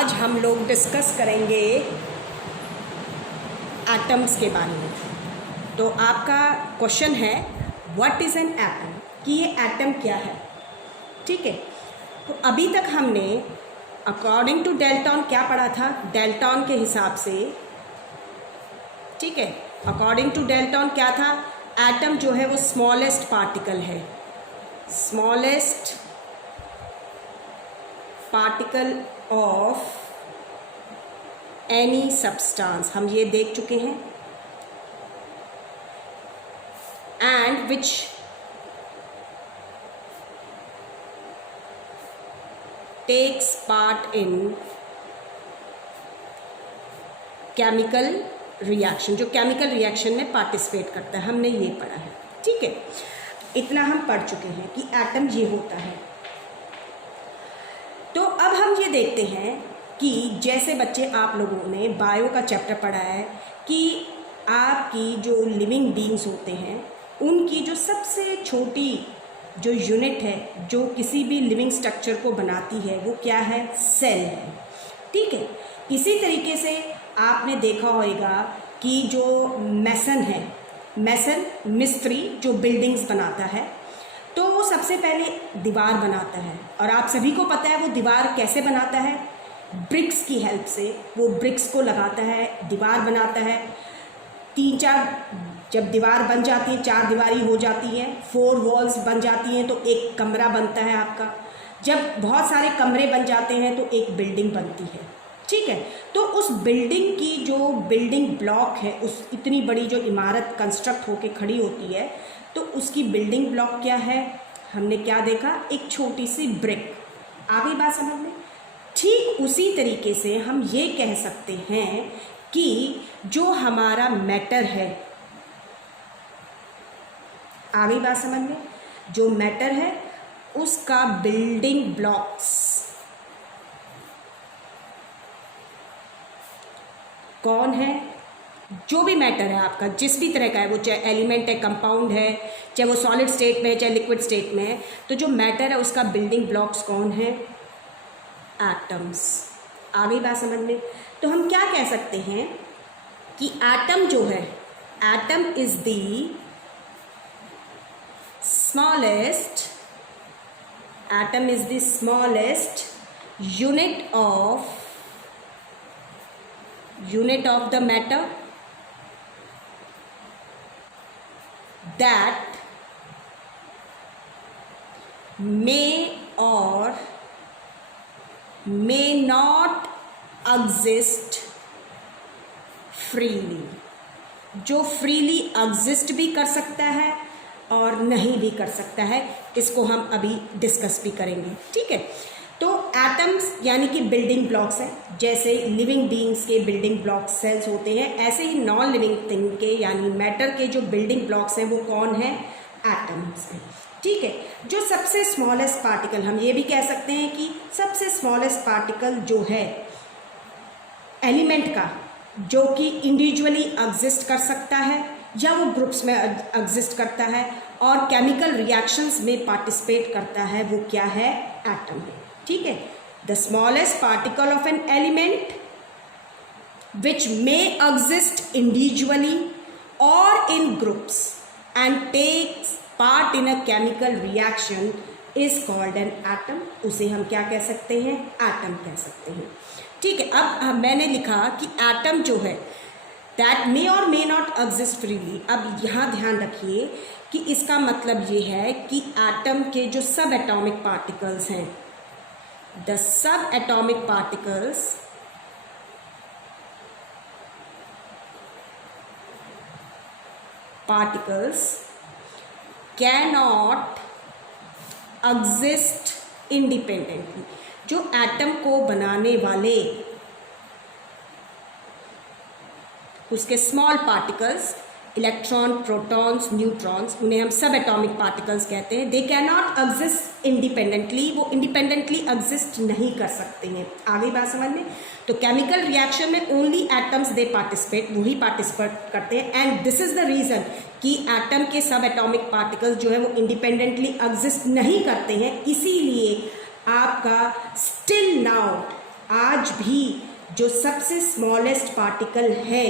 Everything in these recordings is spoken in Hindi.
आज हम लोग डिस्कस करेंगे एटम्स के बारे में। तो आपका क्वेश्चन है व्हाट इज़ एन एटम, कि ये एटम क्या है। ठीक है, तो अभी तक हमने अकॉर्डिंग टू डेल्टन क्या पढ़ा था, डेल्टन के हिसाब से। ठीक है, अकॉर्डिंग टू डेल्टन क्या था, एटम जो है वो स्मॉलेस्ट पार्टिकल है, smallest particle of any substance, हम ये देख चुके हैं। And which takes part in chemical reaction, जो केमिकल रिएक्शन में पार्टिसिपेट करता है, हमने ये पढ़ा है। ठीक है, इतना हम पढ़ चुके हैं कि एटम ये होता है। तो अब हम ये देखते हैं कि जैसे बच्चे आप लोगों ने बायो का चैप्टर पढ़ा है कि आपकी जो लिविंग बीइंग्स होते हैं उनकी जो सबसे छोटी जो यूनिट है जो किसी भी लिविंग स्ट्रक्चर को बनाती है वो क्या है, सेल है। ठीक है, इसी तरीके से आपने देखा होगा कि जो मैसन है, मैसन मिस्त्री जो बिल्डिंग्स बनाता है, तो वो सबसे पहले दीवार बनाता है। और आप सभी को पता है वो दीवार कैसे बनाता है, ब्रिक्स की हेल्प से। वो ब्रिक्स को लगाता है, दीवार बनाता है। 3-4 जब दीवार बन जाती है, 4 दीवारी हो जाती है, 4 वॉल्स बन जाती हैं, तो एक कमरा बनता है आपका। जब बहुत सारे कमरे बन जाते हैं तो एक बिल्डिंग बनती है। ठीक है, तो उस बिल्डिंग की जो बिल्डिंग ब्लॉक है, उस इतनी बड़ी जो इमारत कंस्ट्रक्ट होके खड़ी होती है, तो उसकी बिल्डिंग ब्लॉक क्या है, हमने क्या देखा, एक छोटी सी ब्रिक। आ गई बात समझ में। ठीक उसी तरीके से हम ये कह सकते हैं कि जो हमारा मैटर है, आ गई बात समझ में, जो मैटर है उसका बिल्डिंग ब्लॉक्स कौन है, जो भी मैटर है आपका, जिस भी तरह का है, वो चाहे एलिमेंट है, कंपाउंड है, चाहे वो सॉलिड स्टेट में है, चाहे लिक्विड स्टेट में है, तो जो मैटर है उसका बिल्डिंग ब्लॉक्स कौन है, एटम्स। आ गई बात समझ में। तो हम क्या कह सकते हैं कि एटम जो है, atom is the smallest, atom is the smallest unit of the matter that may or may not exist freely, जो फ्रीली एग्जिस्ट भी कर सकता है और नहीं भी कर सकता है। इसको हम अभी डिस्कस भी करेंगे। ठीक है, तो एटम्स यानी कि बिल्डिंग ब्लॉक्स हैं। जैसे लिविंग बीइंग्स के बिल्डिंग ब्लॉक्स सेल्स होते हैं, ऐसे ही नॉन लिविंग थिंग के यानी मैटर के जो बिल्डिंग ब्लॉक्स हैं वो कौन है, एटम्स हैं। ठीक है, जो सबसे स्मॉलेस्ट पार्टिकल, हम ये भी कह सकते हैं कि सबसे स्मॉलेस्ट पार्टिकल जो है एलिमेंट का, जो कि इंडिविजुअली एग्जिस्ट कर सकता है या वो ग्रुप्स में एग्जिस्ट करता है और केमिकल रिएक्शंस में पार्टिसिपेट करता है, वो क्या है, एटम है। ठीक है, the smallest particle of an element which may exist individually और in groups and takes part in a chemical reaction is called an atom. उसे हम क्या कह सकते हैं, एटम कह सकते हैं। ठीक है, अब मैंने लिखा कि एटम जो है दैट मे और मे नॉट एग्जिस्ट फ्रीली। अब यहाँ ध्यान रखिए कि इसका मतलब ये है कि एटम के जो सब एटॉमिक पार्टिकल्स हैं, the subatomic particles cannot exist independently। जो एटम को बनाने वाले उसके small particles, electron, protons, neutrons, उन्हें हम सब एटॉमिक पार्टिकल्स कहते हैं। They can not exist independently, वो इंडिपेंडेंटली एग्जिस्ट नहीं कर सकते हैं। आ गई बात समझ में। तो केमिकल रिएक्शन में ओनली एटम्स दे पार्टिसिपेट, वही पार्टिसिपेट करते हैं। And this is the reason कि एटम के सब एटॉमिक पार्टिकल्स जो है वो इंडिपेंडेंटली एग्जिस्ट नहीं करते हैं। इसीलिए आपका स्टिल नाउ आज भी जो सबसे स्मॉलेस्ट पार्टिकल है,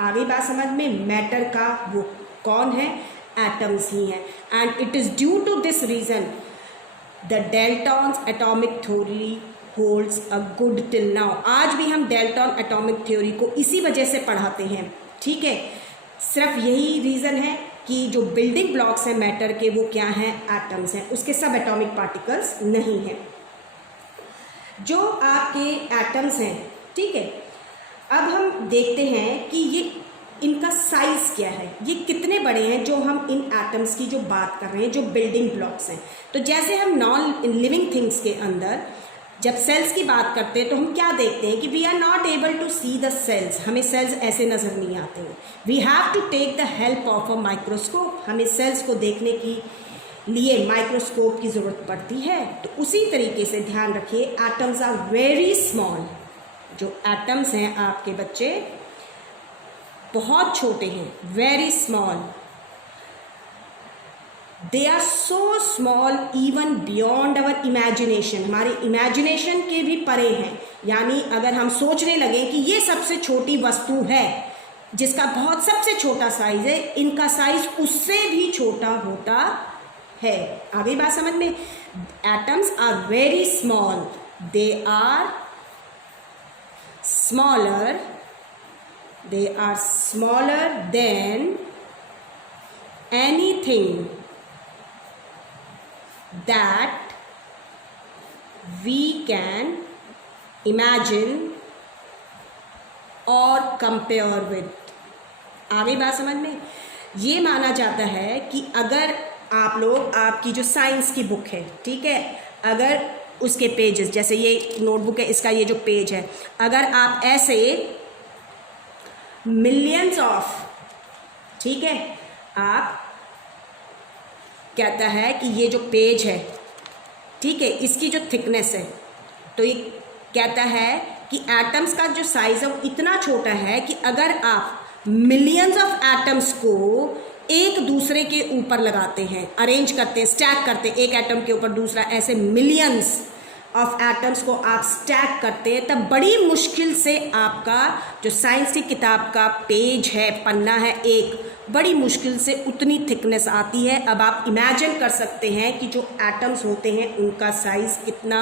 आगे बात समझ में, मैटर का, वो कौन है? एटम्स ही हैं। And it is due to this reason the Dalton's atomic theory holds a good till now. आज भी हम डेल्टॉन एटॉमिक थ्योरी को इसी वजह से पढ़ाते हैं, ठीक है। सिर्फ यही रीज़न है कि जो बिल्डिंग ब्लॉक्स हैं मैटर के, वो क्या हैं? एटम्स हैं, उसके सब एटॉमिक पार्टिकल्स नहीं हैं। जो आपके एटम्स हैं, ठीक है, अब हम देखते हैं कि ये इनका साइज़ क्या है, ये कितने बड़े हैं जो हम इन एटम्स की जो बात कर रहे हैं, जो बिल्डिंग ब्लॉक्स हैं। तो जैसे हम नॉन लिविंग थिंग्स के अंदर जब सेल्स की बात करते हैं तो हम क्या देखते हैं कि we are not able to see the cells, हमें सेल्स ऐसे नज़र नहीं आते हैं। We have to take the help of a microscope, हमें सेल्स को देखने की लिए माइक्रोस्कोप की ज़रूरत पड़ती है। तो उसी तरीके से ध्यान रखिए, एटम्स आर वेरी स्मॉल। जो एटम्स हैं आपके बच्चे, बहुत छोटे हैं, very small. They are so small even beyond our imagination, हमारे इमेजिनेशन के भी परे हैं। यानी अगर हम सोचने लगे कि ये सबसे छोटी वस्तु है जिसका बहुत सबसे छोटा साइज है, इनका साइज उससे भी छोटा होता है। आगे बात समझ में? Atoms are very small, they are smaller, they are smaller than anything that we can imagine or compare with। आगे बात समझ में? ये माना जाता है कि अगर आप लोग, आपकी जो साइंस की बुक है, ठीक है, अगर उसके पेजेस, जैसे ये नोटबुक है, इसका ये जो पेज है, अगर आप ऐसे मिलियंस ऑफ, ठीक है, आप, कहता है कि ये जो पेज है, ठीक है, इसकी जो थिकनेस है, तो ये कहता है कि एटम्स का जो साइज है वो इतना छोटा है कि अगर आप मिलियंस ऑफ एटम्स को एक दूसरे के ऊपर लगाते हैं, अरेंज करते हैं, स्टैक करते हैं, एक एटम के ऊपर दूसरा, ऐसे मिलियंस ऑफ एटम्स को आप स्टैक करते हैं, तब बड़ी मुश्किल से आपका जो साइंस की किताब का पेज है, पन्ना है एक, बड़ी मुश्किल से उतनी थिकनेस आती है। अब आप इमेजिन कर सकते हैं कि जो एटम्स होते हैं उनका साइज कितना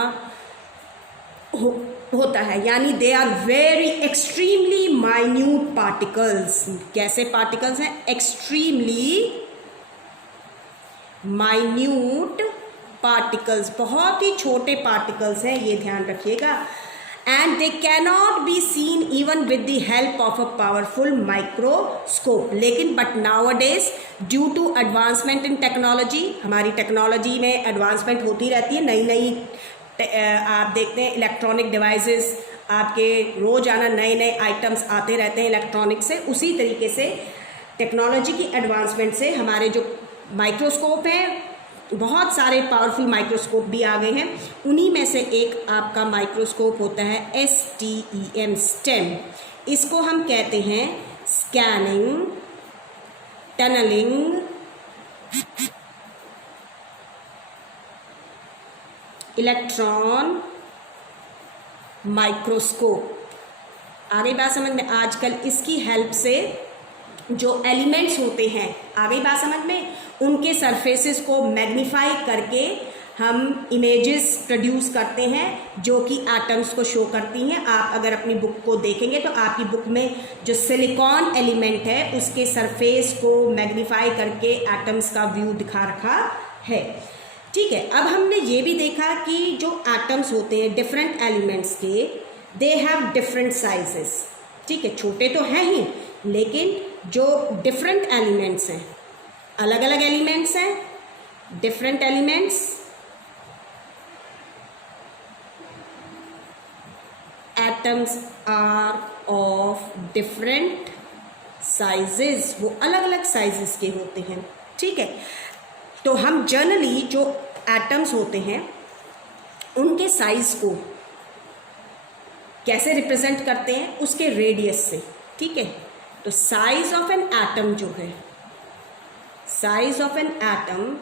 होता है। यानी they are very extremely minute particles. कैसे पार्टिकल्स हैं? एक्सट्रीमली माइन्यूट पार्टिकल्स, बहुत ही छोटे पार्टिकल्स हैं, ये ध्यान रखिएगा। And they cannot be seen even with the help of a powerful microscope. लेकिन but nowadays due to advancement in technology, हमारी टेक्नोलॉजी में एडवांसमेंट होती रहती है, नई नई आप देखते हैं इलेक्ट्रॉनिक डिवाइसेस, आपके रोज़ाना नए नए आइटम्स आते रहते हैं इलेक्ट्रॉनिक से। उसी तरीके से टेक्नोलॉजी की एडवांसमेंट से हमारे जो माइक्रोस्कोप हैं, बहुत सारे पावरफुल माइक्रोस्कोप भी आ गए हैं। उन्हीं में से एक आपका माइक्रोस्कोप होता है STEM, स्टेम। इसको हम कहते हैं स्कैनिंग, टनलिंग, इलेक्ट्रॉन माइक्रोस्कोप। आगे बात समझ में? आजकल इसकी हेल्प से जो एलिमेंट्स होते हैं, आगे बात समझ में, उनके सरफेसेस को मैग्नीफाई करके हम इमेजेस प्रोड्यूस करते हैं जो कि एटम्स को शो करती हैं। आप अगर अपनी बुक को देखेंगे तो आपकी बुक में जो सिलिकॉन एलिमेंट है उसके सरफेस को मैग्नीफाई करके एटम्स का व्यू दिखा रखा है, ठीक है। अब हमने ये भी देखा कि जो एटम्स होते हैं डिफरेंट एलिमेंट्स के, दे हैव डिफरेंट साइजेस, ठीक है, छोटे तो हैं ही, लेकिन जो डिफरेंट एलिमेंट्स हैं, अलग अलग एलिमेंट्स हैं, different elements, atoms are of different sizes, वो अलग अलग साइजेस के होते हैं, ठीक है। तो हम जनरली जो एटम्स होते हैं उनके साइज को कैसे रिप्रेजेंट करते हैं? उसके रेडियस से, ठीक है। तो साइज ऑफ एन एटम जो है, साइज ऑफ एन एटम,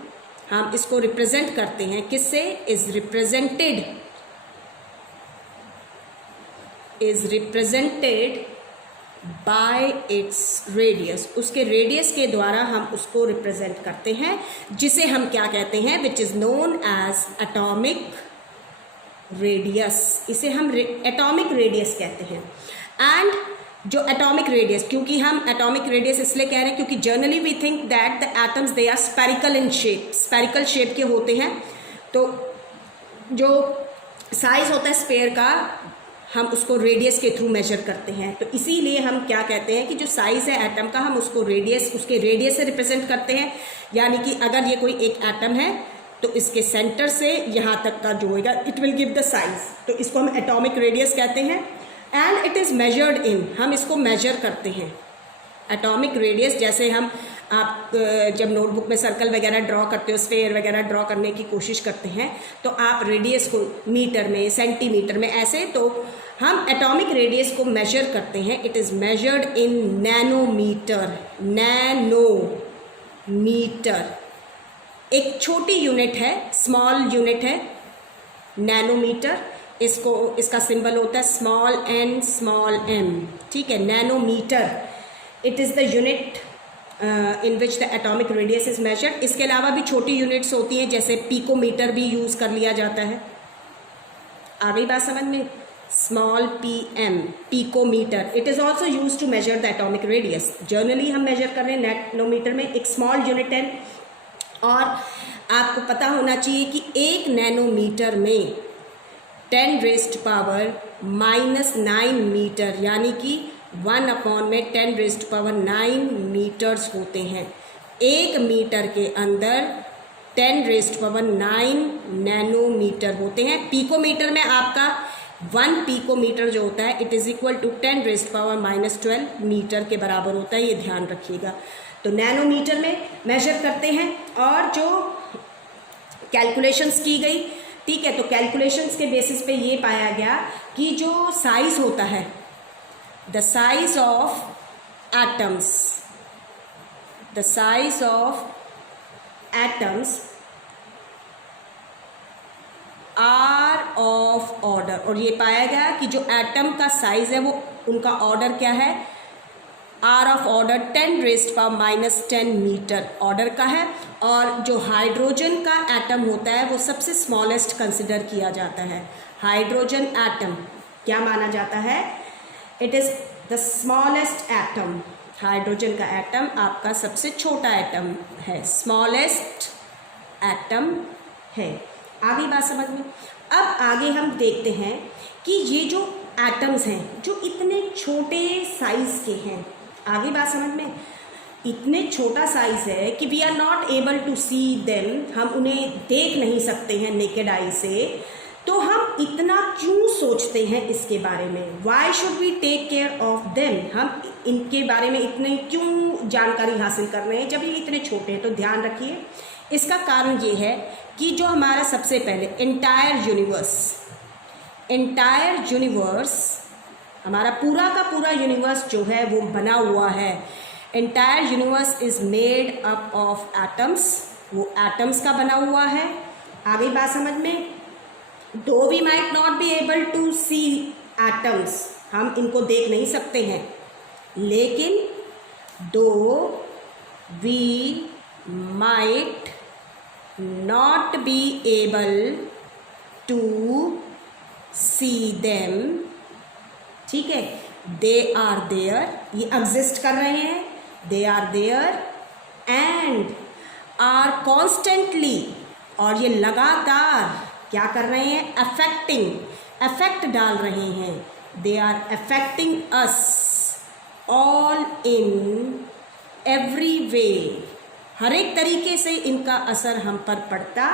हम इसको रिप्रेजेंट करते हैं किससे? Is represented is represented by its radius, उसके रेडियस के द्वारा हम उसको रिप्रेजेंट करते हैं, जिसे हम क्या कहते हैं, which is known as atomic radius. इसे हम एटॉमिक रेडियस कहते हैं। एंड जो एटॉमिक रेडियस, क्योंकि हम एटॉमिक रेडियस इसलिए कह रहे हैं क्योंकि generally we think that the atoms they are spherical in shape, spherical shape के होते हैं। तो जो साइज होता है स्फेयर का, हम उसको रेडियस के थ्रू मेजर करते हैं। तो इसीलिए हम क्या कहते हैं कि जो साइज़ है एटम का, हम उसको रेडियस, उसके रेडियस से रिप्रेजेंट करते हैं। यानी कि अगर ये कोई एक एटम है तो इसके सेंटर से यहाँ तक का जो होगा it will give the size, तो इसको हम एटॉमिक रेडियस कहते हैं। एंड इट इज़ मेजर्ड इन, हम इसको मेजर करते हैं एटॉमिक रेडियस। जैसे हम आप जब नोटबुक में सर्कल वगैरह ड्रॉ करते हो, स्फेयर वगैरह ड्रॉ करने की कोशिश करते हैं, तो आप रेडियस को मीटर में, सेंटीमीटर में, ऐसे, तो हम एटॉमिक रेडियस को मेजर करते हैं। It is measured in nanometre. Nanometre एक छोटी यूनिट है, स्मॉल यूनिट है नैनोमीटर। इसको, इसका सिंबल होता है स्मॉल एन स्मॉल एम, ठीक है। Nanometre it is the unit in which the atomic radius is measured. इसके अलावा भी छोटी यूनिट्स होती हैं, जैसे पिकोमीटर भी यूज़ कर लिया जाता है। आ गई बात समझ में? Small P M, picometre. It is also use to measure the atomic radius. Generally हम मेजर कर रहे हैं नैनोमीटर में, एक स्मॉल यूनिट है। और आपको पता होना चाहिए कि एक नैनोमीटर में 10⁻⁻⁹ मीटर, यानी कि 1/10⁻⁹ मीटर्स होते हैं। एक मीटर के अंदर 10⁻⁹ नैनोमीटर होते हैं। पिकोमीटर में आपका 1 पिकोमीटर जो होता है it is equal to 10⁻⁻12 metre के बराबर होता है, ये ध्यान रखिएगा। तो नैनोमीटर में मेजर करते हैं। और जो कैलकुलेशंस की गई, ठीक है, तो कैलकुलेशंस के बेसिस पे ये पाया गया कि जो साइज होता है, the size of atoms, the size of atoms are of order, और ये पाया गया कि जो एटम का साइज है वो, उनका ऑर्डर क्या है, are of order 10⁻⁻10 metre order का है। और जो हाइड्रोजन का एटम होता है वो सबसे स्मॉलेस्ट कंसिडर किया जाता है। हाइड्रोजन एटम क्या माना जाता है, it is the smallest atom. Hydrogen का एटम आपका सबसे छोटा एटम है, स्मॉलेस्ट एटम है। आगे बात समझ में? अब आगे हम देखते हैं कि ये जो एटम्स हैं जो इतने छोटे साइज के हैं, आगे बात समझ में, इतने छोटा साइज है कि we are not able to see them, हम उन्हें देख नहीं सकते हैं नेकेड आई से। तो हम इतना क्यों सोचते हैं इसके बारे में? Why should we take care of them? हम इनके बारे में इतने क्यों जानकारी हासिल कर रहे हैं जब ये इतने छोटे हैं? तो ध्यान रखिए, इसका कारण ये है कि जो हमारा सबसे पहले एंटायर यूनिवर्स, हमारा पूरा का पूरा यूनिवर्स जो है वो बना हुआ है। Entire universe is made up of atoms, वो एटम्स का बना हुआ है। आगे बात समझ में? Though we might not be able to see atoms, हम इनको देख नहीं सकते हैं, लेकिन though we might not be able to see them, ठीक है, दे आर देयर, ये एग्जिस्ट कर रहे हैं, they are there and are constantly, और ये लगातार क्या कर रहे हैं, अफेक्ट डाल रहे हैं, they are affecting us all in every way, हर एक तरीके से इनका असर हम पर पड़ता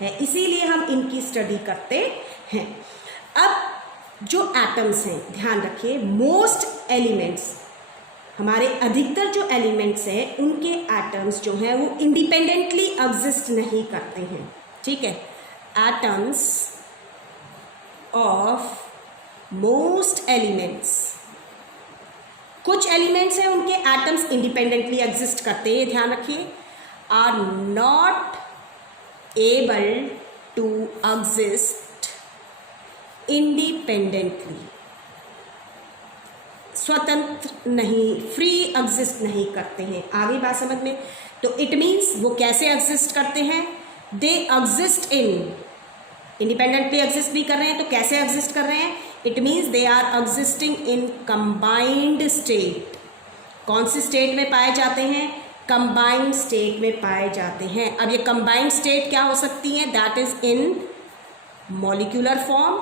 है, इसीलिए हम इनकी स्टडी करते हैं। अब जो एटम्स हैं, ध्यान रखिए, मोस्ट एलिमेंट्स, हमारे अधिकतर जो एलिमेंट्स हैं उनके एटम्स जो हैं वो इंडिपेंडेंटली एग्जिस्ट नहीं करते हैं, ठीक है। एटम्स ऑफ मोस्ट एलिमेंट्स, कुछ एलिमेंट्स हैं उनके एटम्स इंडिपेंडेंटली एग्जिस्ट करते हैं, ध्यान रखिए, are not able to exist independently, स्वतंत्र नहीं, फ्री एग्जिस्ट नहीं करते हैं। आगे बात समझ में? तो इट मीन्स वो कैसे एग्जिस्ट करते हैं? They exist in, independently exist भी कर रहे हैं तो कैसे एग्जिस्ट कर रहे हैं? It means they are existing in combined state. कौन सी स्टेट में पाए जाते हैं? कंबाइंड स्टेट में पाए जाते हैं। अब ये कंबाइंड स्टेट क्या हो सकती है? That is in molecular form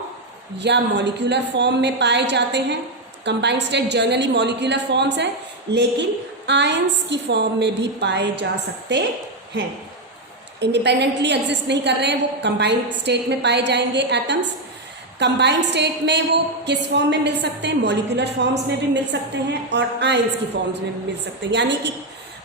या मॉलिक्यूलर फॉर्म में पाए जाते हैं। Combined state generally molecular forms है, लेकिन आयंस की फॉर्म में भी पाए जा सकते हैं। इंडिपेंडेंटली एग्जिस्ट नहीं कर रहे हैं, वो कंबाइंड स्टेट में पाए जाएंगे एटम्स। कंबाइंड स्टेट में वो किस फॉर्म में मिल सकते हैं? मॉलिक्यूलर फॉर्म्स में भी मिल सकते हैं और आयंस की फॉर्म्स में भी मिल सकते हैं। यानी कि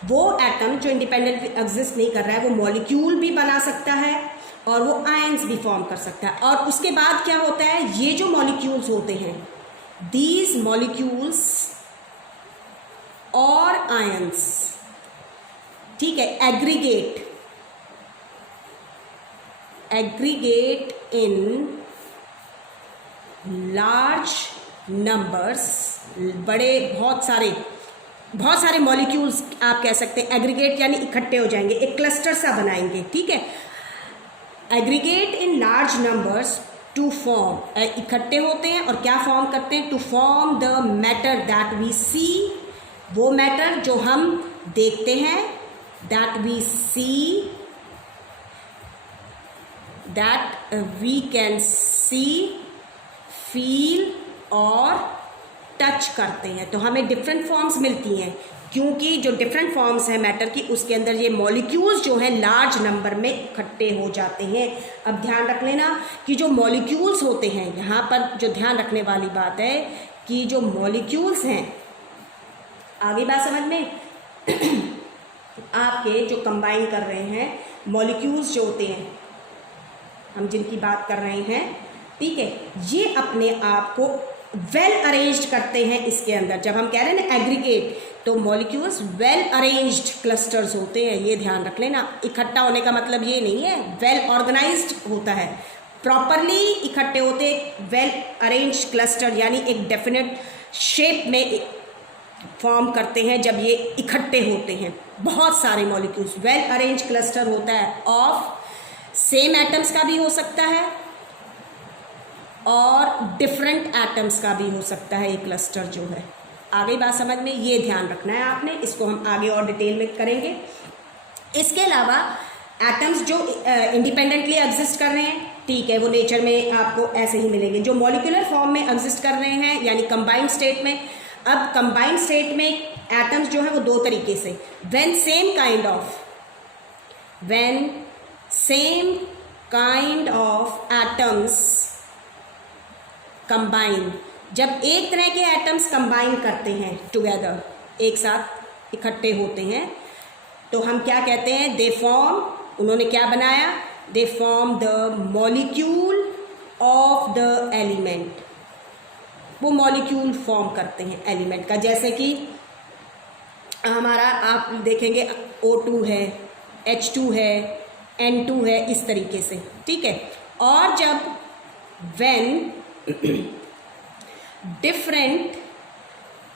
वो एटम जो इंडिपेंडेंटली एग्जिस्ट नहीं कर रहा है वो मॉलिक्यूल भी बना सकता है और वो आयंस भी फॉर्म कर सकता है। और उसके बाद क्या होता है? ये जो मॉलिक्यूल्स होते हैं, दीज मॉलिक्यूल्स और आयंस, ठीक है, एग्रीगेट इन लार्ज नंबर्स, बहुत सारे मॉलिक्यूल्स आप कह सकते हैं। एग्रीगेट यानी इकट्ठे हो जाएंगे, एक क्लस्टर सा बनाएंगे, ठीक है। Aggregate in large numbers to form, इकट्ठे होते हैं और क्या फॉर्म करते हैं? To form the matter that we see, वो मैटर जो हम देखते हैं, that we see, that we can see, feel और टच करते हैं। तो हमें डिफरेंट फॉर्म्स मिलती हैं, क्योंकि जो डिफरेंट फॉर्म्स है मैटर की, उसके अंदर ये मॉलिक्यूल्स जो है लार्ज नंबर में इकट्ठे हो जाते हैं। अब ध्यान रख लेना कि जो मॉलिक्यूल्स होते हैं, यहाँ पर जो ध्यान रखने वाली बात है कि जो मॉलिक्यूल्स हैं, आगे बात समझ में आपके जो कंबाइन कर रहे हैं मॉलिक्यूल्स जो होते हैं, हम जिनकी बात कर रहे हैं, ठीक है, ये अपने आप को वेल अरेंज्ड करते हैं इसके अंदर। जब हम कह रहे हैं ना एग्रीगेट, तो मॉलिक्यूल्स वेल अरेंज्ड क्लस्टर्स होते हैं, ये ध्यान रख लेना। इकट्ठा होने का मतलब ये नहीं है, वेल ऑर्गेनाइज्ड होता है, प्रॉपरली इकट्ठे होते, वेल अरेंज्ड क्लस्टर यानी एक डेफिनेट शेप में फॉर्म करते हैं जब ये इकट्ठे होते हैं। बहुत सारे मॉलिक्यूल्स, वेल अरेंज क्लस्टर होता है, ऑफ सेम एटम्स का भी हो सकता है और डिफरेंट एटम्स का भी हो सकता है ये क्लस्टर जो है। आगे बात समझ में, ये ध्यान रखना है आपने, इसको हम आगे और डिटेल में करेंगे। इसके अलावा एटम्स जो इंडिपेंडेंटली एग्जिस्ट कर रहे हैं, ठीक है, वो नेचर में आपको ऐसे ही मिलेंगे। जो मॉलिक्यूलर फॉर्म में एग्जिस्ट कर रहे हैं यानी कंबाइंड स्टेट में, अब कंबाइंड स्टेट में एटम्स जो है वो दो तरीके से, when same kind of atoms combine, जब एक तरह के एटम्स कंबाइन करते हैं टुगेदर, एक साथ इकट्ठे होते हैं, तो हम क्या कहते हैं? दे फॉर्म, उन्होंने क्या बनाया? They form the molecule of the element, वो मॉलिक्यूल फॉर्म करते हैं एलिमेंट का। जैसे कि हमारा आप देखेंगे O2 है, H2 है, N2 है, इस तरीके से, ठीक है। और जब when different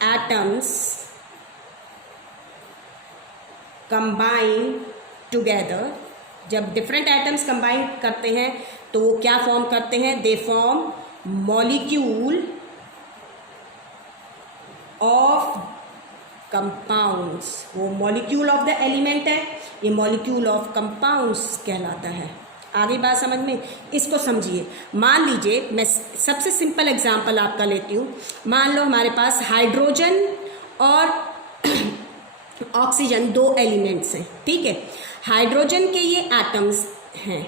atoms combine together, जब डिफरेंट एटम्स कंबाइन करते हैं तो वो क्या फॉर्म करते हैं? They form molecule of compounds, वो मॉलिक्यूल ऑफ द एलिमेंट है, ये मॉलिक्यूल ऑफ कंपाउंड्स कहलाता है। आगे बात समझ में, इसको समझिए। मान लीजिए, मैं सबसे सिंपल एग्जांपल आपका लेती हूँ। मान लो हमारे पास हाइड्रोजन और ऑक्सीजन दो एलिमेंट्स हैं, ठीक है। हाइड्रोजन के ये एटम्स हैं,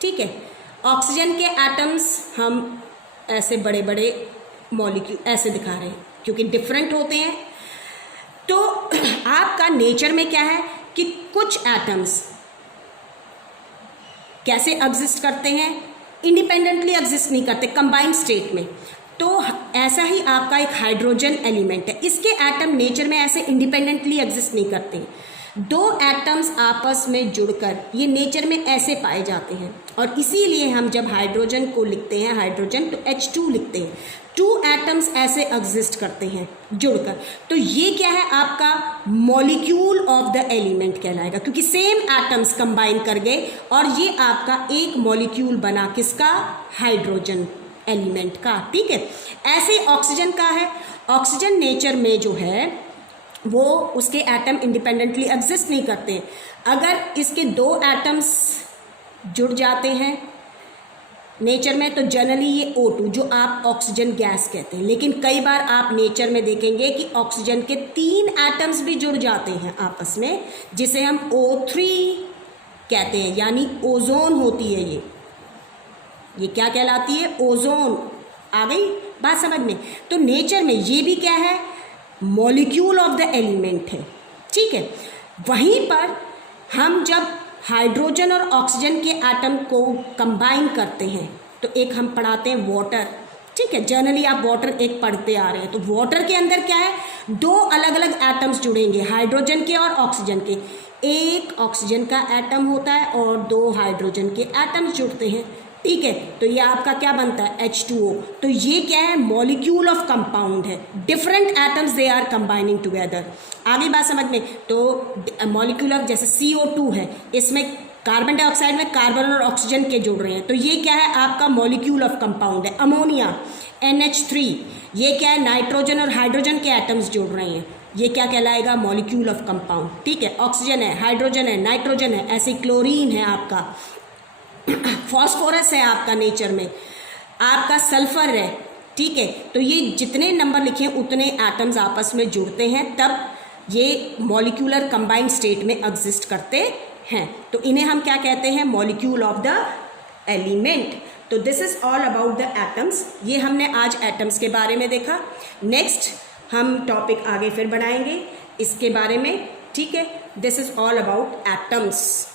ठीक है। ऑक्सीजन के एटम्स हम ऐसे बड़े बड़े मॉलिक्यूल ऐसे दिखा रहे हैं क्योंकि डिफरेंट होते हैं। तो आपका नेचर में क्या है कि कुछ एटम्स कैसे एग्जिस्ट करते हैं? इंडिपेंडेंटली एग्जिस्ट नहीं करते, कंबाइंड स्टेट में। तो ऐसा ही आपका एक हाइड्रोजन एलिमेंट है, इसके एटम नेचर में ऐसे इंडिपेंडेंटली एग्जिस्ट नहीं करते। दो एटम्स आपस में जुड़कर ये नेचर में ऐसे पाए जाते हैं, और इसीलिए हम जब हाइड्रोजन को लिखते हैं हाइड्रोजन तो H2 लिखते हैं। टू एटम्स ऐसे एग्जिस्ट करते हैं जुड़कर, तो ये क्या है आपका मॉलिक्यूल ऑफ द एलिमेंट कहलाएगा, क्योंकि सेम एटम्स कंबाइन कर गए और ये आपका एक मॉलिक्यूल बना, किसका, हाइड्रोजन एलिमेंट का। ठीक है, ऐसे ऑक्सीजन का है। ऑक्सीजन नेचर में जो है वो उसके एटम इंडिपेंडेंटली एग्जिस्ट नहीं करते। अगर इसके दो एटम्स जुड़ जाते हैं नेचर में तो जनरली ये O2 जो आप ऑक्सीजन गैस कहते हैं, लेकिन कई बार आप नेचर में देखेंगे कि ऑक्सीजन के 3 एटम्स भी जुड़ जाते हैं आपस में, जिसे हम O3 कहते हैं, यानी ओजोन होती है ये क्या कहलाती है, ओजोन। आ गई बात समझ में। तो नेचर में ये भी क्या है, मॉलिक्यूल ऑफ द एलिमेंट है। ठीक है, वहीं पर हम जब हाइड्रोजन और ऑक्सीजन के एटम को कंबाइन करते हैं तो एक हम पढ़ाते हैं वाटर। ठीक है, जनरली आप वाटर एक पढ़ते आ रहे हैं, तो वाटर के अंदर क्या है, दो अलग अलग एटम्स जुड़ेंगे, हाइड्रोजन के और ऑक्सीजन के। एक ऑक्सीजन का एटम होता है और 2 हाइड्रोजन के एटम्स जुड़ते हैं। ठीक है, तो ये आपका क्या बनता है, H2O। तो ये क्या है, मॉलिक्यूल ऑफ कंपाउंड है, different atoms they are combining together. आगे बात समझ में। तो मॉलिक्यूल ऑफ जैसे CO2 है, इसमें कार्बन डाइऑक्साइड में कार्बन और ऑक्सीजन के जुड़ रहे हैं, तो ये क्या है आपका मॉलिक्यूल ऑफ कंपाउंड है। अमोनिया NH3, ये क्या है, नाइट्रोजन और हाइड्रोजन के एटम्स जुड़ रहे हैं, ये क्या कहलाएगा, मॉलिक्यूल ऑफ कंपाउंड। ठीक है, ऑक्सीजन है, हाइड्रोजन है, नाइट्रोजन है, ऐसे क्लोरीन है आपका, फॉस्फोरस है आपका नेचर में, आपका सल्फर है। ठीक है, तो ये जितने नंबर लिखे हैं उतने एटम्स आपस में जुड़ते हैं, तब ये मॉलिक्यूलर कंबाइंड स्टेट में एग्जिस्ट करते हैं। तो इन्हें हम क्या कहते हैं, मॉलिक्यूल ऑफ द एलिमेंट। तो this is all about the atoms. ये हमने आज एटम्स के बारे में देखा। नेक्स्ट हम टॉपिक आगे फिर बढ़ाएंगे इसके बारे में। ठीक है, this is all about atoms.